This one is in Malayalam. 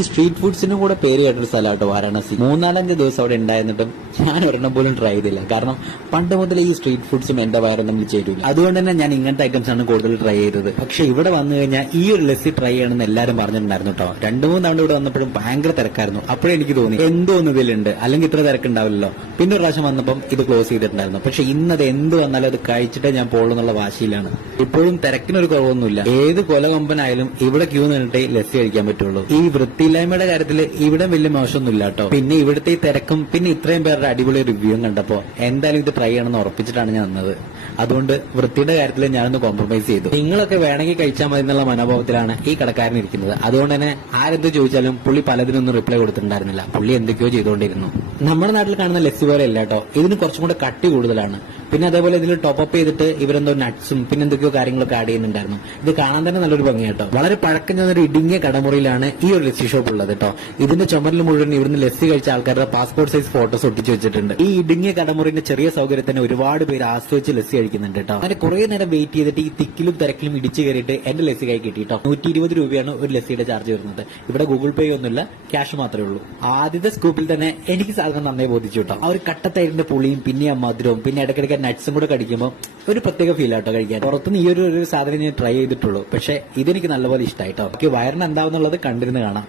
ഈ സ്ട്രീറ്റ് ഫുഡ്സിനും കൂടെ പേര് കേട്ടൊരു സ്ഥലമാട്ടോ വാരാണസി. 3-4 ദിവസം അവിടെ ഉണ്ടായിരുന്നിട്ടും ഞാൻ ഒരെണ്ണം പോലും ട്രൈ ചെയ്തില്ല. കാരണം പണ്ട് മുതൽ ഈ സ്ട്രീറ്റ് ഫുഡ്സും എന്റെ വയറും തമ്മിൽ ചേരൂല. അതുകൊണ്ട് തന്നെ ഞാൻ ഇങ്ങനത്തെ ഐറ്റംസ് ആണ് കൂടുതൽ ട്രൈ ചെയ്തത്. പക്ഷെ ഇവിടെ വന്നു കഴിഞ്ഞാൽ ഈ ഒരു ലസ്സി ട്രൈ ചെയ്യണമെന്ന് എല്ലാവരും പറഞ്ഞിട്ടുണ്ടായിരുന്നു കേട്ടോ. 2-3 തവണ ഇവിടെ വന്നപ്പോഴും ഭയങ്കര തിരക്കായിരുന്നു. അപ്പോഴേ എനിക്ക് തോന്നി എന്തോ ഒന്ന് ഇതിലുണ്ട്, അല്ലെങ്കിൽ ഇത്ര തിരക്കുണ്ടാവില്ലല്ലോ. പിന്നെ ഒരു പ്രാവശ്യം വന്നപ്പം ഇത് ക്ലോസ് ചെയ്തിട്ടുണ്ടായിരുന്നു. പക്ഷെ ഇന്നത് എന്ത് വന്നാലും അത് കഴിച്ചിട്ടേ ഞാൻ പോകുള്ളൂ എന്നുള്ള വാശിയിലാണ്. ഇപ്പോഴും തിരക്കിനൊരു കുറവൊന്നുമില്ല. ഏത് കൊലകൊമ്പനായാലും ഇവിടെ ക്യൂ നിന്നിട്ടേ ലസ്സി കഴിക്കാൻ പറ്റുള്ളൂ. ഈ വൃത്തിയില്ലായ്മയുടെ കാര്യത്തിൽ ഇവിടെ വലിയ മോശമൊന്നുമില്ല കേട്ടോ. പിന്നെ ഇവിടുത്തെ ഈ തിരക്കും പിന്നെ ഇത്രയും പേരുടെ അടിപൊളി റിവ്യൂവും കണ്ടപ്പോ എന്തായാലും ഇത് ട്രൈ ചെയ്യണമെന്ന് ഉറപ്പിച്ചിട്ടാണ് ഞാൻ വന്നത്. അതുകൊണ്ട് വൃത്തിയുടെ കാര്യത്തിൽ ഞാനൊന്ന് കോംപ്രമൈസ് ചെയ്തു. നിങ്ങളൊക്കെ വേണമെങ്കിൽ കഴിച്ചാൽ മതി എന്നുള്ള മനോഭാവത്തിലാണ് ഈ കടക്കാരൻ ഇരിക്കുന്നത്. അതുകൊണ്ട് തന്നെ ആരെന്ത് ചോദിച്ചാലും പുള്ളി പലതിനൊന്നും റിപ്ലൈ കൊടുത്തിട്ടുണ്ടായിരുന്നില്ല. പുള്ളി എന്തൊക്കെയോ ചെയ്തുകൊണ്ടിരുന്നു. നമ്മുടെ നാട്ടിൽ കാണുന്ന ലസ്സി പോലെ അല്ല കേട്ടോ, ഇതിന് കുറച്ചും കൂടെ കട്ടി കൂടുതലാണ്. പിന്നെ അതേപോലെ ഇതിൽ ടോപ്പ് അപ്പ് ചെയ്തിട്ട് ഇവരെന്തോ നട്ട്സും പിന്നെ എന്തൊക്കെയോ കാര്യങ്ങളൊക്കെ ആഡ് ചെയ്യുന്നുണ്ടായിരുന്നു. ഇത് കാണാൻ തന്നെ നല്ലൊരു ഭംഗി കേട്ടോ. വളരെ പഴക്കം ചെന്നൊരു ഇടുങ്ങിയ കടമുറിയിലാണ് ഈ ഒരു ലസ്സി ഷോപ്പ് ഉള്ളത് കേട്ടോ. ഇതിന്റെ ചുമരിൽ മുഴുവൻ ഇവിടുന്ന് ലസ്സി കഴിച്ച ആൾക്കാരുടെ പാസ്പോർട്ട് സൈസ് ഫോട്ടോസ് ഒട്ടിച്ചു വെച്ചിട്ടുണ്ട്. ഈ ഇടുങ്ങിയ കടമുറിന്റെ ചെറിയ സൗകര്യത്തിന് ഒരുപാട് പേര് ആസ്വദിച്ച് ലസ്സി കഴിക്കുന്നുണ്ട് കേട്ടോ. അങ്ങനെ കുറെ നേരം വെയിറ്റ് ചെയ്തിട്ട് ഈ തിക്കിലും തിരക്കിലും ഇടിച്ചു കയറിയിട്ട് എന്റെ ലസ്സി കൈ കിട്ടി കേട്ടോ. 120 രൂപയാണ് ഒരു ലസ്സിയുടെ ചാർജ് വരുന്നത്. ഇവിടെ ഗൂഗിൾ പേ ഒന്നുമില്ല, ക്യാഷ് മാത്രമേ ഉള്ളൂ. ആദ്യത്തെ സ്കൂപ്പിൽ തന്നെ എനിക്ക് സാധനം നന്നായി ബോധിച്ചു കേട്ടോ. ആ ഒരു കട്ടത്തൈരിന്റെ പുളിയും പിന്നെ ആ മധുരവും പിന്നെ ഇടയ്ക്കിടയ്ക്ക് നട്ട്സും കൂടെ കടിക്കുമ്പോൾ ഒരു പ്രത്യേക ഫീൽ ആട്ടോ കഴിക്കാൻ. പുറത്തുനിന്ന് ഈ ഒരു സാധനം ഞാൻ ട്രൈ ചെയ്തിട്ടുള്ളൂ. പക്ഷെ ഇതെനിക്ക് നല്ലപോലെ ഇഷ്ടമായിട്ടോ. എനിക്ക് വയറിന് എന്താവുന്നുള്ളത് കണ്ടിരുന്ന് കാണാം.